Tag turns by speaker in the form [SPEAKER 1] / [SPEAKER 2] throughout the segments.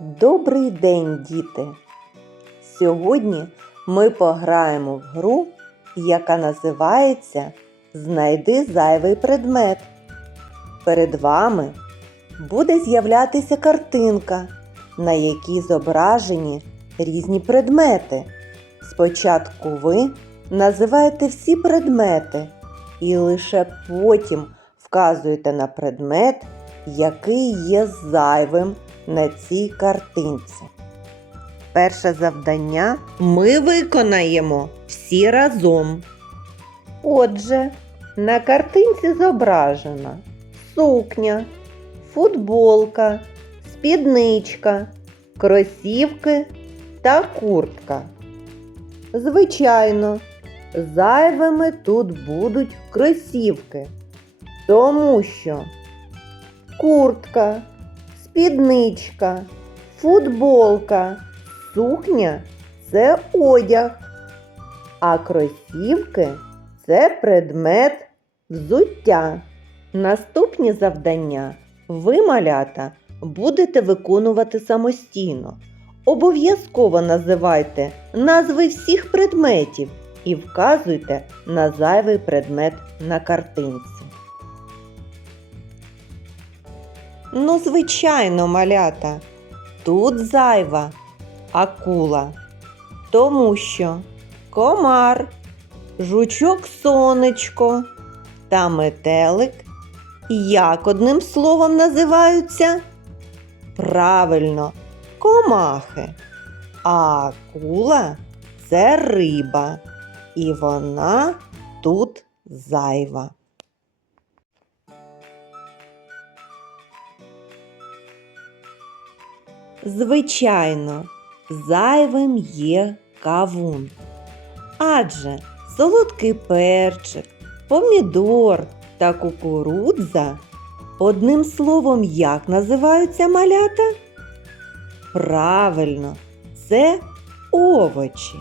[SPEAKER 1] Добрий день, діти! Сьогодні ми пограємо в гру, яка називається Знайди зайвий предмет. Перед вами буде з'являтися картинка, на якій зображені різні предмети. Спочатку ви називаєте всі предмети і лише потім вказуєте на предмет, який є зайвим на цій картинці. Перше завдання ми виконаємо всі разом. Отже, на картинці зображена сукня, футболка, спідничка, кросівки та куртка. Звичайно, зайвими тут будуть кросівки, тому що куртка, спідничка, футболка, сукня це одяг, а кросівки це предмет взуття. Наступні завдання ви, малята, будете виконувати самостійно. Обов'язково називайте назви всіх предметів і вказуйте на зайвий предмет на картинці. Ну, звичайно, малята, тут зайва акула, тому що комар, жучок сонечко та метелик як одним словом називаються? Правильно, комахи. А акула це риба, і вона тут зайва. Звичайно, зайвим є кавун. Адже солодкий перчик, помідор та кукурудза одним словом як називаються малята? Правильно, це овочі.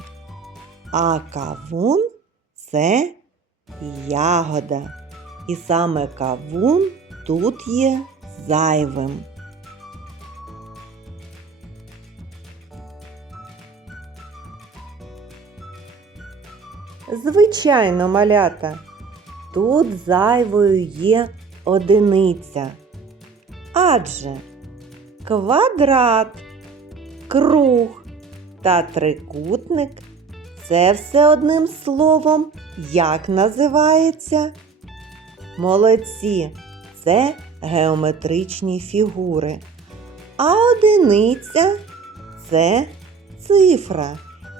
[SPEAKER 1] А кавун це ягода. І саме кавун тут є зайвим. Звичайно, малята, тут зайвою є одиниця. Адже квадрат, круг та трикутник це все одним словом як називається? Молодці, це геометричні фігури. А одиниця це цифра,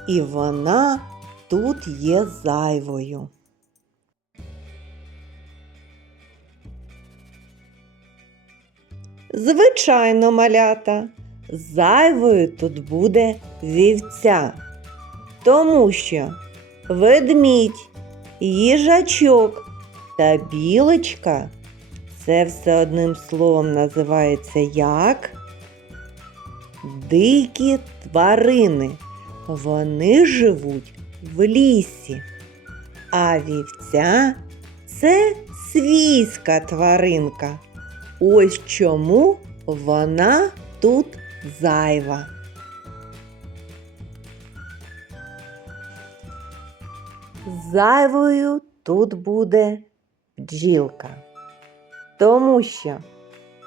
[SPEAKER 1] і вона тут є зайвою. Звичайно, малята, зайвою тут буде вівця, тому що ведмідь, їжачок та білочка це все одним словом називається як дикі тварини. Вони живуть в лісі, а вівця це свійська тваринка. Ось чому вона тут зайва. Зайвою тут буде бджілка, тому що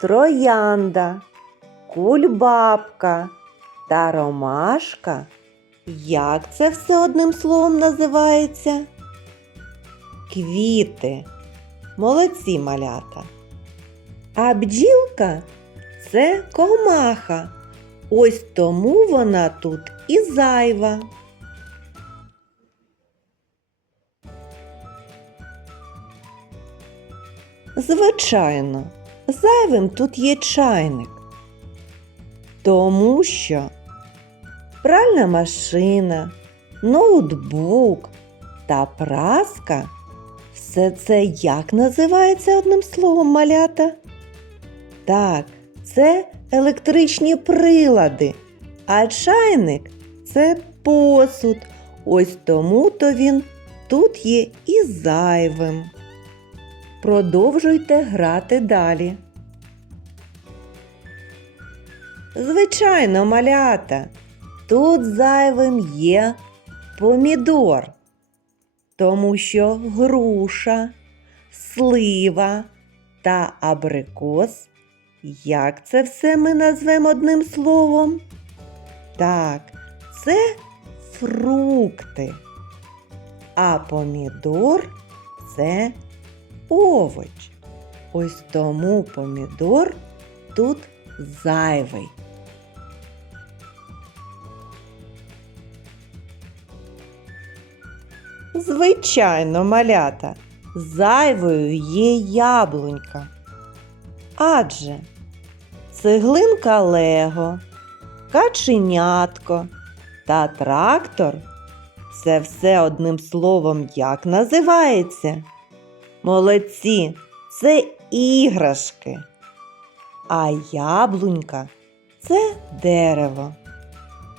[SPEAKER 1] троянда, кульбабка та ромашка як це все одним словом називається? Квіти. Молодці малята. А бджілка це комаха. Ось тому вона тут і зайва. Звичайно, зайвим тут є чайник. Тому що пральна машина, ноутбук та праска все це як називається одним словом малята? Так, це електричні прилади, а чайник це посуд. Ось тому то він тут є і зайвим. Продовжуйте грати далі. Звичайно, малята. Тут зайвим є помідор, тому що груша, слива та абрикос. Як це все ми назвемо одним словом? Так, це фрукти. А помідор це овоч. Ось тому помідор тут зайвий. Звичайно, малята, зайвою є яблунька. Адже цеглинка Лего, каченятко та трактор це все одним словом як називається? Молодці, це іграшки. А яблунька це дерево.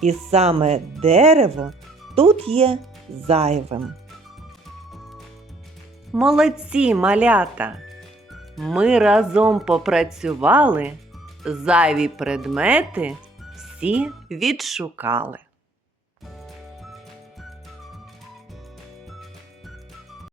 [SPEAKER 1] І саме дерево тут є зайвим. Молодці, малята! Ми разом попрацювали, зайві предмети всі відшукали.